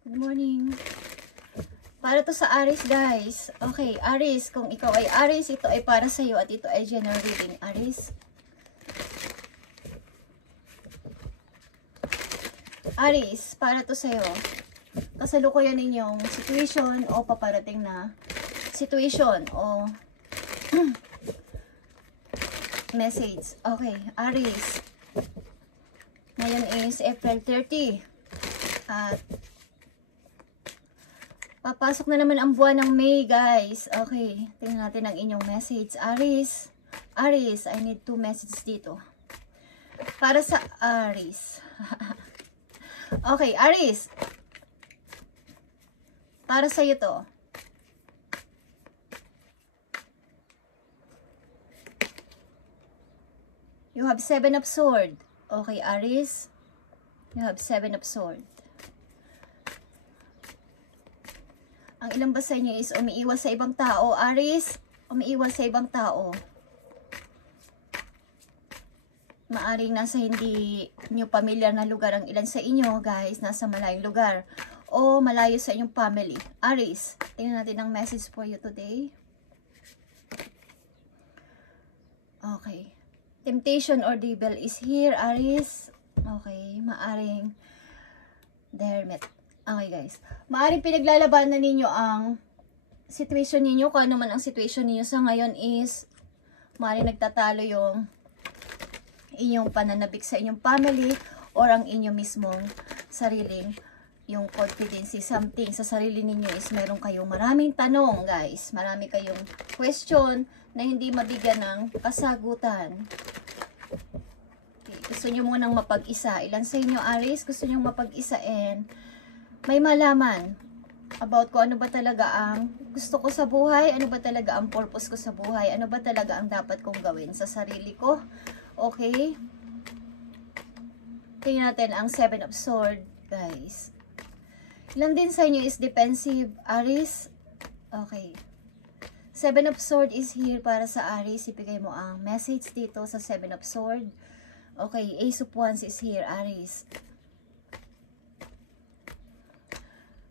Good morning. Para to sa Aries, guys. Okay, Aries, kung ikaw ay Aries, ito ay para sa iyo at ito ay general reading, Aries. Aries, para to sa iyo. Kasalukuyan ninyong situation o paparating na situation o message. Okay, Aries. Ngayon is April 30. At papasok na naman ang buwan ng May, guys. Okay, tingnan natin ang inyong message. Aries. Aries, I need 2 messages dito. Para sa Aries. Okay, Aries. Para sa iyo to. You have 7 of Swords. Okay, Aries. You have 7 of Swords. Ang ilang ba sa inyo is umiiwas sa ibang tao, Aries? Umiiwas sa ibang tao. Maaring nasa hindi nyo pamilyar na lugar ang ilan sa inyo, guys. Nasa malayong lugar. O malayo sa inyong family. Aries, tingnan natin ang message for you today. Okay. Temptation or devil is here, Aries. Okay, maaring the Hermit. Okay, guys. Maaring pinaglalabanan ninyo ang situation ninyo. Kung ano man ang situation ninyo sa ngayon is maaring nagtatalo yung inyong pananabik sa inyong family or ang inyong mismong sariling yung confidence. Something sa sarili ninyo is meron kayong maraming tanong, guys. Marami kayong question na hindi mabigyan ng kasagutan. Okay. Gusto nyo munang mapag-isa. Ilan sa inyo, Aries, gusto nyo mapag-isa and may malaman about kung ano ba talaga ang gusto ko sa buhay, ano ba talaga ang purpose ko sa buhay, ano ba talaga ang dapat kong gawin sa sarili ko. Okay? Tingnan natin ang 7 of Swords, guys. Ilan din sa inyo is defensive, Aries? Okay. 7 of Swords is here para sa Aries. Ibigay mo ang message dito sa 7 of Swords. Okay, Ace of Wands is here, Aries.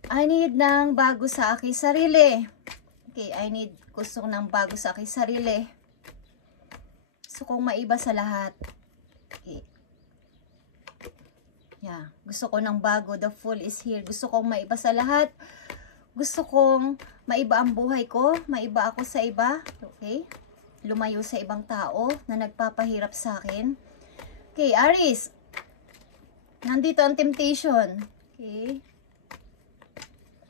I need ng bago sa aking sarili. Okay, gusto ng bago sa aking sarili. Gusto kong maiba sa lahat. Okay. Yeah, gusto ko ng bago. The Fool is here. Gusto kong maiba sa lahat. Gusto kong maiba ang buhay ko. Maiba ako sa iba. Okay. Lumayo sa ibang tao na nagpapahirap sa akin. Okay, Aries. Nandito ang temptation. Okay.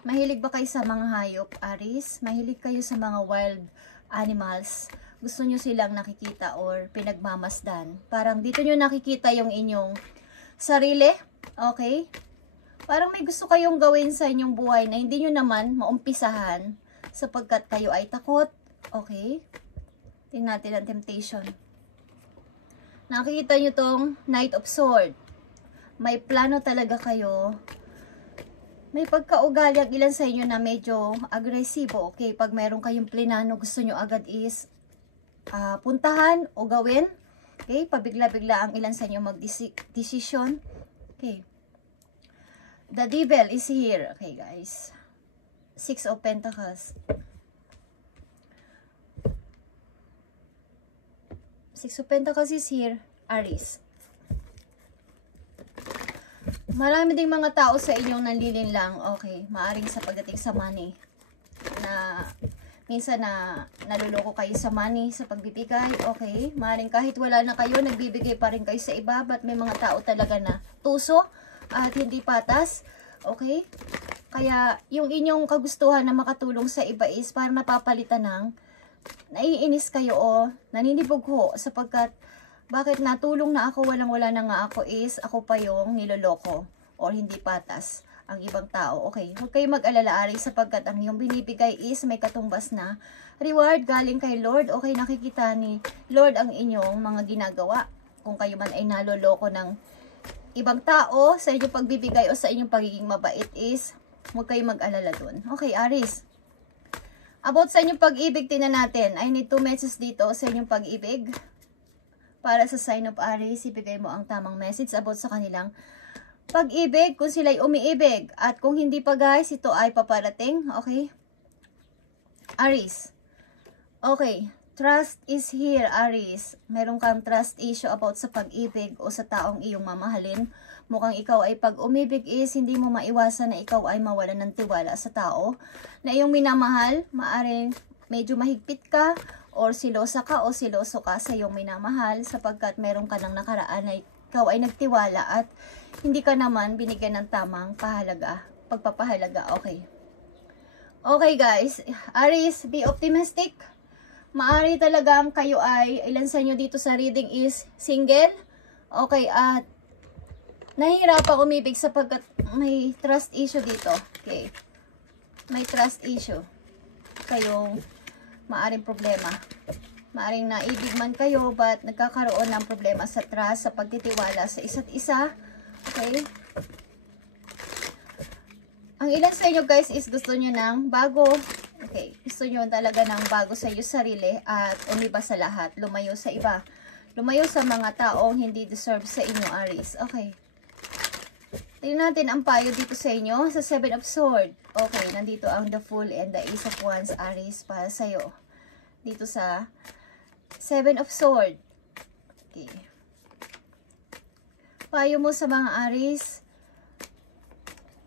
Mahilig ba kayo sa mga hayop, Aries? Mahilig kayo sa mga wild animals? Gusto nyo silang nakikita or pinagmamasdan? Parang dito nyo nakikita yung inyong sarili, okay? Parang may gusto kayong gawin sa inyong buhay na hindi nyo naman maumpisahan sapagkat kayo ay takot, okay? Tingnan natin ang temptation. Nakikita nyo tong Knight of Swords. May plano talaga kayo. May pagkaugali ang ilan sa inyo na medyo agresibo, okay? Pag mayroon kayong plinano, gusto nyo agad is puntahan o gawin. Okay? Pabigla-bigla ang ilan sa inyo mag-decision. Okay. The Devil is here. Okay, guys. 6 of Pentacles. 6 of Pentacles is here. Aries. Marami ding mga tao sa inyong nanlilinlang, okay, maaring sa pagdating sa money, na minsan na naluloko kayo sa money, sa pagbibigay, okay, maaring kahit wala na kayo, nagbibigay pa rin kayo sa iba, but may mga tao talaga na tuso at hindi patas, okay, kaya yung inyong kagustuhan na makatulong sa iba is parang napapalitan ng naiinis kayo o naninibog ho sapagkat bakit natulong na ako, walang-wala na nga ako is ako pa yung niloloko or hindi patas ang ibang tao. Okay, huwag kayo mag-alala, Aries, sapagkat ang iyong binibigay is may katumbas na reward galing kay Lord. Okay, nakikita ni Lord ang inyong mga ginagawa. Kung kayo man ay naloloko ng ibang tao sa inyong pagbibigay o sa inyong pagiging mabait is huwag kayo mag-alala dun. Okay, Aries. About sa inyong pag-ibig, tingnan natin. I need 2 messages dito sa inyong pag-ibig. Para sa sign of Aries, ibigay mo ang tamang message about sa kanilang pag-ibig, kung sila'y umiibig. At kung hindi pa guys, ito ay paparating. Okay? Aries. Okay. Trust is here, Aries. Meron kang trust issue about sa pag-ibig o sa taong iyong mamahalin. Mukhang ikaw ay pag umibig is hindi mo maiwasan na ikaw ay mawalan ng tiwala sa tao na iyong minamahal. Maaring medyo mahigpit ka or silosa ka o siloso ka sa iyong minamahal sapagkat meron ka ng nakaraan na ikaw ay nagtiwala at hindi ka naman binigyan ng tamang pagpapahalaga. Okay. Okay guys, Aries, be optimistic. Maari talagang kayo ay, ilan sa inyo dito sa reading is single. Okay, at nahihirapan umibig sapagkat may trust issue dito. Okay. May trust issue. Kayong maaring problema. Maaring naibig man kayo but nagkakaroon ng problema sa trust, sa pagtitiwala sa isa't isa. Okay. Ang ilan sa inyo guys is gusto nyo ng bago. Okay. Gusto nyo talaga ng bago sa iyo sarili at umiba sa lahat. Lumayo sa iba. Lumayo sa mga taong hindi deserve sa inyo, Aries. Okay. Tingnan natin ang payo dito sa inyo sa 7 of Swords. Okay. Nandito ang the Fool and the Ace of Wands, Aries, para sa iyo. Dito sa 7 of Swords. Okay. Payo mo sa mga Aries.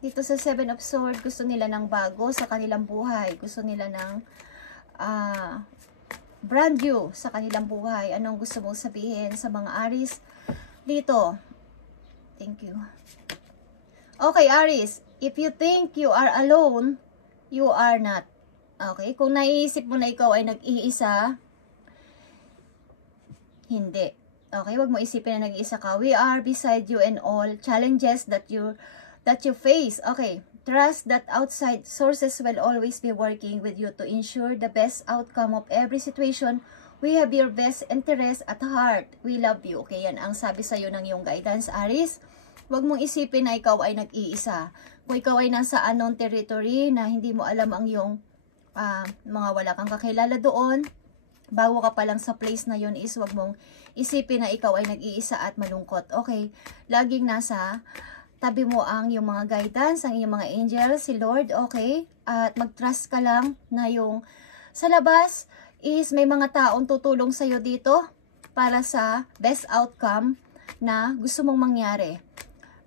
Dito sa 7 of Swords, gusto nila ng bago sa kanilang buhay. Gusto nila ng brand new sa kanilang buhay. Anong gusto mong sabihin sa mga Aries? Dito. Thank you. Okay, Aries. If you think you are alone, you are not. Okay? Kung naiisip mo na ikaw ay nag-iisa, hindi. Okay? Wag mo isipin na nag-iisa ka. We are beside you in all challenges that you face. Okay. Trust that outside sources will always be working with you to ensure the best outcome of every situation. We have your best interest at heart. We love you. Okay, yan ang sabi sa'yo ng iyong guidance, Aries. Huwag mong isipin na ikaw ay nag-iisa. Kung ikaw ay nasa unknown territory na hindi mo alam ang iyong mga wala kang kakilala doon, bago ka pa lang sa place na yun is huwag mong isipin na ikaw ay nag-iisa at malungkot. Okay, laging nasa tabi mo ang yung mga guidance, ang iyong mga angels, si Lord, okay? At mag-trust ka lang na yung sa labas is may mga taong tutulong sa'yo dito para sa best outcome na gusto mong mangyari.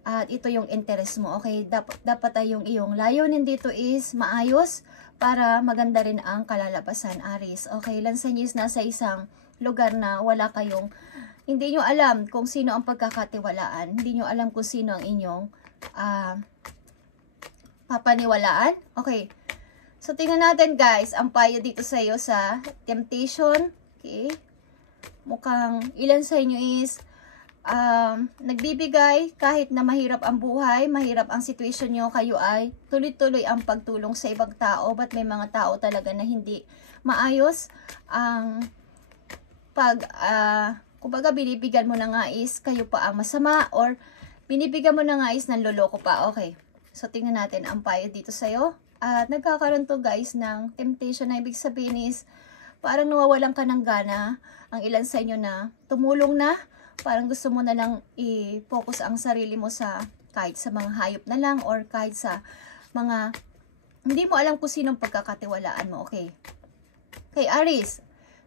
At ito yung interest mo, okay? Dapat ay yung iyong layunin dito is maayos para maganda rin ang kalalabasan, Aries. Okay, lang sa inyo is nasa isang lugar na wala kayong hindi nyo alam kung sino ang pagkakatiwalaan. Hindi nyo alam kung sino ang inyong papaniwalaan. Okay. So, tingnan natin guys, ang payo dito sa iyo sa temptation. Okay. Mukhang ilan sa inyo is nagbibigay kahit na mahirap ang buhay, mahirap ang situation nyo, kayo ay tuloy-tuloy ang pagtulong sa ibang tao. But may mga tao talaga na hindi maayos ang kumbaga binibigyan mo na nga is kayo pa ang masama or binibigyan mo na nga is nanloloko pa. Okay. So, tingnan natin ang payo dito sa'yo. At nagkakaroon to guys ng temptation na ibig sabihin is parang nawawalan ka ng gana. Ang ilan sa inyo na tumulong na. Parang gusto mo na lang i-focus ang sarili mo sa kahit sa mga hayop na lang or kahit sa mga hindi mo alam kung sinong pagkakatiwalaan mo. Okay. Kay Aries,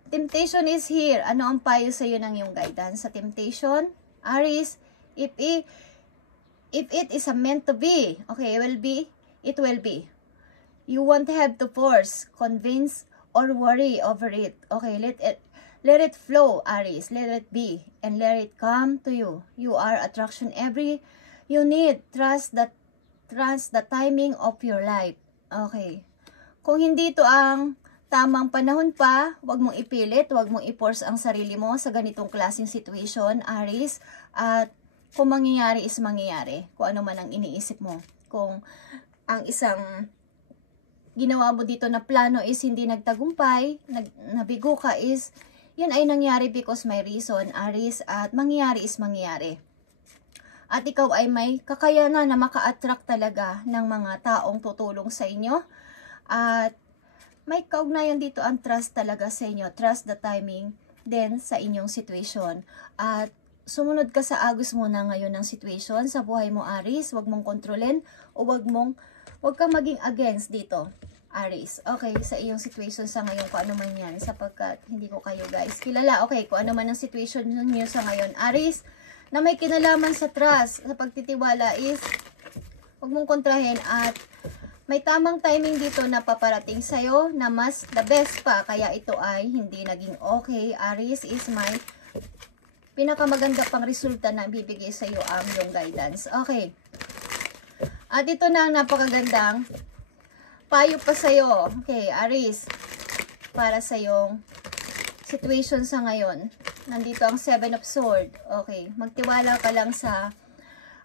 temptation is here. Ano ang payo sa iyo ng iyong guidance sa temptation? Aries, if it is meant to be, okay, it will be. You won't have to force, convince, or worry over it. Okay, let it flow, Aries. Let it be, and let it come to you. You are attraction you need. Trust the timing of your life. Okay. Kung hindi ito ang tamang panahon pa, wag mong ipilit, wag mong i-force ang sarili mo sa ganitong klaseng situation, Aries. At kung mangyayari is mangyayari. Kung ano man ang iniisip mo. Kung ang isang ginawa mo dito na plano is hindi nagtagumpay, nabigo ka is, yun ay nangyari because may reason, Aries. At mangyayari is mangyayari. At ikaw ay may kakayanan na maka-attract talaga ng mga taong tutulong sa inyo. At may kaugnayan dito ang trust talaga sa inyo. Trust the timing then sa inyong situation. At sumunod ka sa agos mo na ngayon ng situation sa buhay mo, Aries. Huwag mong kontrolin o huwag kang maging against dito, Aries. Okay, sa iyong situation sa ngayon, kung ano man yan, sapagkat hindi ko kayo guys kilala. Okay, kung ano man ang situation niyo sa ngayon, Aries, na may kinalaman sa trust, sa pagtitiwala is, huwag mong kontrahin at may tamang timing dito na paparating sa'yo na mas the best pa. Kaya ito ay hindi naging okay. Aries is my pinakamaganda pang resulta na bibigay sa'yo ang yung guidance. Okay. At ito na ang napakagandang payo pa sa'yo. Okay, Aries. Para sa yung situation sa ngayon. Nandito ang 7 of Swords. Okay. Magtiwala ka lang sa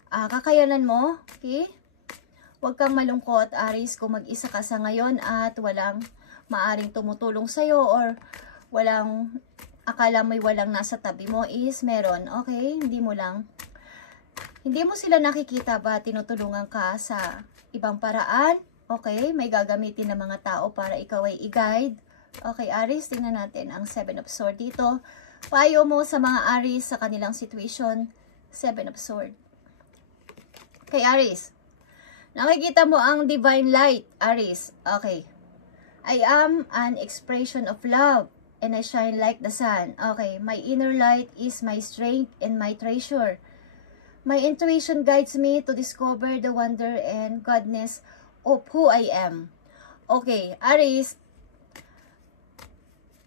kakayanan mo. Okay. Huwag kang malungkot, Aries, kung mag-isa ka sa ngayon at walang maaring tumutulong sa'yo or akala mo'y walang nasa tabi mo is meron, okay? Hindi mo sila nakikita ba tinutulungan ka sa ibang paraan? Okay, may gagamitin ng mga tao para ikaw ay i-guide. Okay, Aries, tingnan natin ang 7 of Swords dito. Payo mo sa mga Aries sa kanilang situation, 7 of Swords. Okay, Aries. Nakikita mo ang divine light, Aries. Okay. I am an expression of love and I shine like the sun. Okay. My inner light is my strength and my treasure. My intuition guides me to discover the wonder and godness of who I am. Okay, Aries.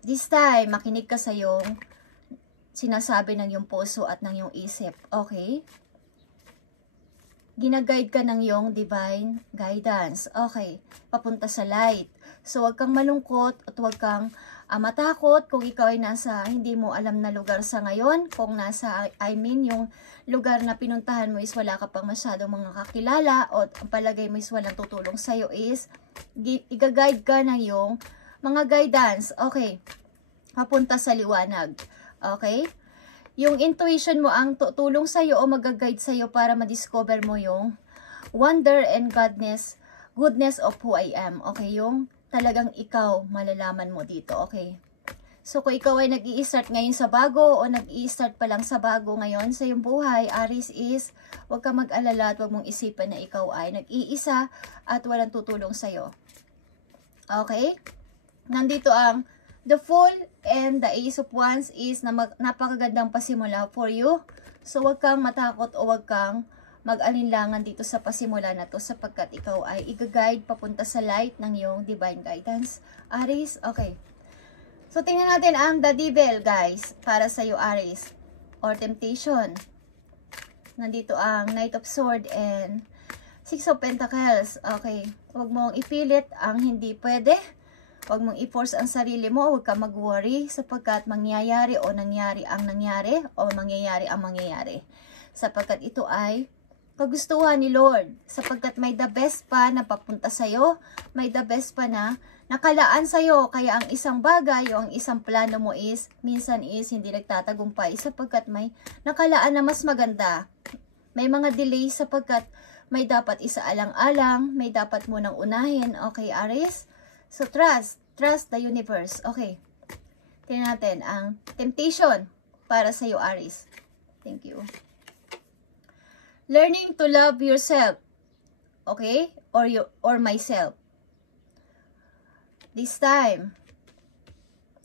This time, makinig ka sa yung sinasabi ng iyong puso at ng iyong isip. Okay? Ginaguide ka ng iyong divine guidance. Okay, papunta sa light. So, huwag kang malungkot at huwag kang matakot kung ikaw ay nasa hindi mo alam na lugar sa ngayon. Kung yung lugar na pinuntahan mo is wala ka pang masyadong mga kakilala o ang palagay mo is walang tutulong sa'yo is i-guide ka ng iyong mga guidance. Okay, papunta sa liwanag. Okay? Yung intuition mo ang tutulong sa'yo o mag-guide sa'yo para ma-discover mo yung wonder and goodness of who I am. Okay, yung talagang ikaw malalaman mo dito. Okay. So, kung ikaw ay nag-i-start ngayon sa bago o nag-i-start pa lang sa bago ngayon sa iyong buhay, Aries is, huwag ka mag-alala at huwag mong isipan na ikaw ay nag-iisa at walang tutulong sa'yo. Okay? Nandito ang The Fool and the Ace of Wands is napakagandang pasimula for you. So, huwag kang matakot o huwag kang mag-alinlangan dito sa pasimula na to sapagkat ikaw ay i-guide papunta sa light ng iyong divine guidance. Aries, okay. So, tingnan natin ang The Devil, guys, para sa iyo, Aries. Or Temptation. Nandito ang Knight of Swords and 6 of Pentacles. Okay. Huwag mong ipilit ang hindi pwede. Huwag mong i-force ang sarili mo, huwag ka mag-worry sapagkat mangyayari o nangyari ang nangyari o mangyayari ang mangyayari. Sapagkat ito ay kagustuhan ni Lord. Sapagkat may the best pa na papunta sa'yo, may the best pa na nakalaan sa'yo. Kaya ang isang bagay o ang isang plano mo is, minsan is hindi nagtatagumpay sapagkat may nakalaan na mas maganda. May mga delay sapagkat may dapat isaalang-alang, may dapat mo nang unahin. Okay, Aries? So, trust the universe. Okay. Tingnan natin ang Temptation para sa iyo, Aries. Thank you. Learning to love yourself. Okay? Or myself. This time,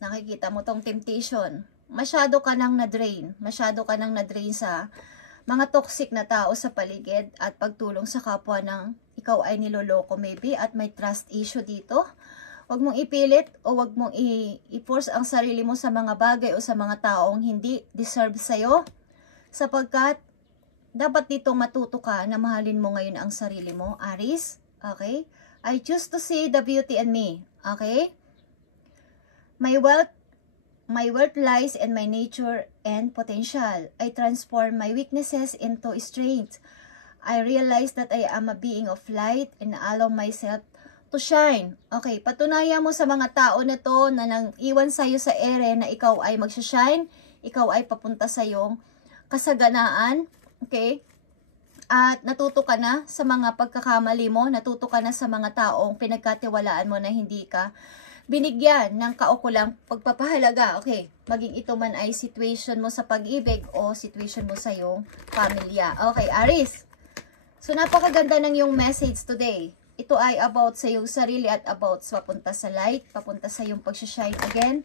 nakikita mo tong temptation. Masyado ka nang na-drain. Masyado ka nang na-drain sa mga toxic na tao sa paligid at pagtulong sa kapwa ng ikaw ay niloloko maybe at may trust issue dito. Huwag mong ipilit o huwag mong i-force ang sarili mo sa mga bagay o sa mga taong hindi deserve sa'yo. Sapagkat dapat dito matuto ka na mahalin mo ngayon ang sarili mo, Aries. Okay? I choose to see the beauty in me. Okay? My wealth lies in my nature and potential. I transform my weaknesses into strength. I realize that I am a being of light and allow myself to shine. Okay, patunayan mo sa mga tao na to na nang iwan sa'yo sa ere na ikaw ay magsashine, ikaw ay papunta sa iyong kasaganaan. Okay? At natuto ka na sa mga pagkakamali mo, natuto ka na sa mga taong pinagkatiwalaan mo na hindi ka binigyan ng kaukulang pagpapahalaga. Okay, maging ito man ay situation mo sa pag-ibig o situation mo sa iyong pamilya. Okay, Aries. So, napakaganda ng yung message today. Ito ay about sa iyong sarili at about sa papunta sa light, papunta sa iyong pag-shine again.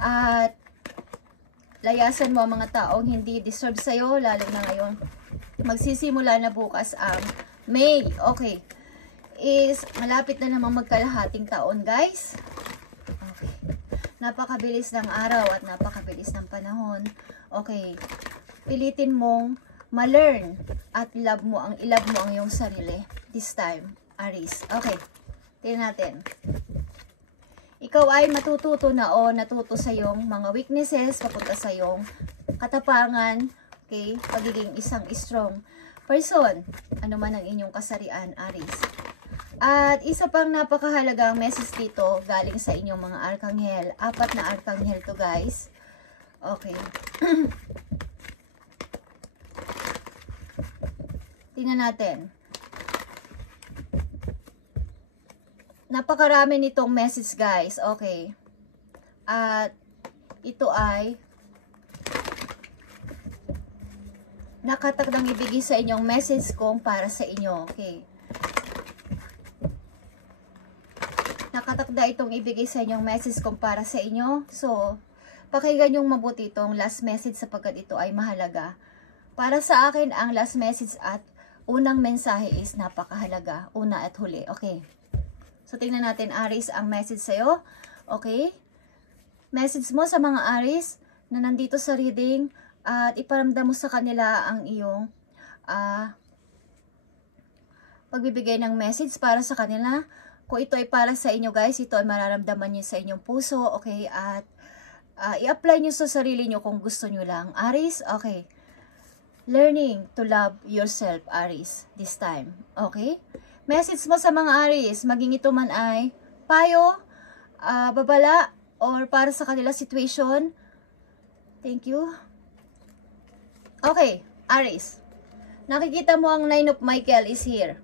At layasan mo ang mga taong hindi deserve sa'yo, lalo na ngayon. Magsisimula na bukas ang May. Okay. Is malapit na namang magkalahating taon, guys. Okay. Napakabilis ng araw at napakabilis ng panahon. Okay. Pilitin mong ma-learn at ilove mo ang iyong sarili this time, Aries. Okay. Tingnan natin. Ikaw ay matututo na o natuto sa iyong mga weaknesses, papunta sa iyong katapangan, okay? Pagiging isang strong person. Ano man ang inyong kasarian, Aries. At isa pang napakahalagang message dito galing sa inyong mga arkanghel. 4 na arkanghel to, guys. Okay. Tingnan natin. Napakarami nitong message, guys. Okay. At ito ay nakatakdang ibigay sa inyong message kung para sa inyo. Okay. Nakatakda itong ibigay sa inyong message kung para sa inyo. So, pakinggan yung mabuti itong last message sapagkat ito ay mahalaga. Para sa akin, ang last message at unang mensahe is napakahalaga. Una at huli. Okay. So, tingnan natin, Aries, ang message sa'yo. Okay. Message mo sa mga Aries na nandito sa reading at iparamdam mo sa kanila ang iyong pagbibigay ng message para sa kanila. Kung ito ay para sa inyo, guys, ito ay mararamdaman nyo sa inyong puso, okay? At i-apply nyo sa sarili nyo kung gusto nyo lang. Aries, okay. Learning to love yourself, Aries, this time, okay? Message mo sa mga Aries, maging ito man ay payo, babala, or para sa kanila situation. Thank you. Okay, Aries. Nakikita mo ang 9 of Michael is here.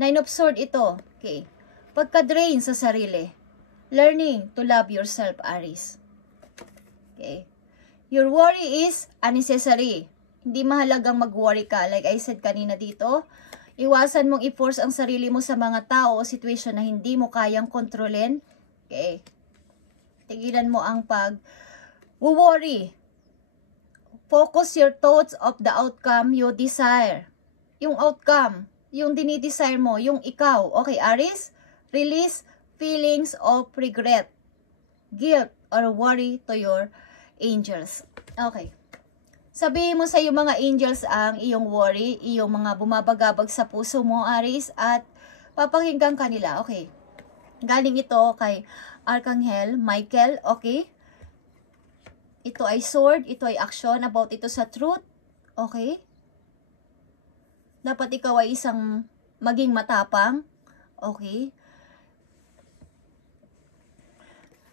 9 of Sword ito, okay. Pagka-drain sa sarili. Learning to love yourself, Aries. Okay. Your worry is unnecessary. Hindi mahalagang mag-worry ka. Like I said kanina dito, iwasan mong i-force ang sarili mo sa mga tao o situation na hindi mo kayang kontrolin. Okay. Tigilan mo ang pag-worry. Focus your thoughts of the outcome you desire. Yung outcome, yung dinidesire mo, yung ikaw. Okay, Aries? Release feelings of regret, guilt, or worry to your angels. Okay. Sabihin mo sa iyong mga angels ang iyong worry, iyong mga bumabagabag sa puso mo, Aries, at papakinggan kanila. Okay. Galing ito kay Archangel Michael. Okay. Ito ay sword, ito ay action, about ito sa truth. Okay. Dapat ikaw ay isang maging matapang. Okay.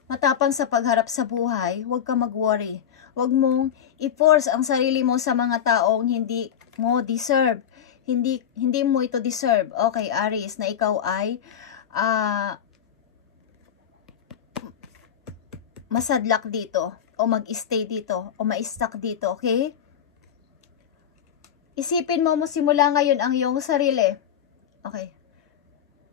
Matapang sa pagharap sa buhay, huwag ka mag-worry. Huwag mong i-force ang sarili mo sa mga taong hindi mo deserve. Hindi mo ito deserve. Okay, Aries, na ikaw ay masadlak dito, o mag-stay dito, o ma-stuck dito, okay? Isipin mo simula ngayon ang iyong sarili. Okay.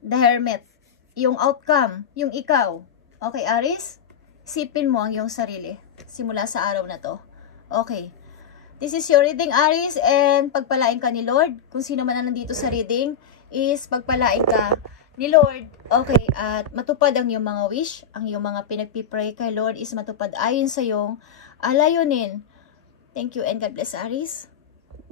The Hermit. Yung outcome, yung ikaw. Okay, Aries? Isipin mo ang iyong sarili simula sa araw na to. Okay. This is your reading, Aries, and pagpalain ka ni Lord. Kung sino man na nandito sa reading, is pagpalain ka ni Lord. Okay, at matupad ang iyong mga wish, ang iyong mga pinagpipray kay Lord is matupad ayon sa iyong layunin. Thank you and God bless, Aries.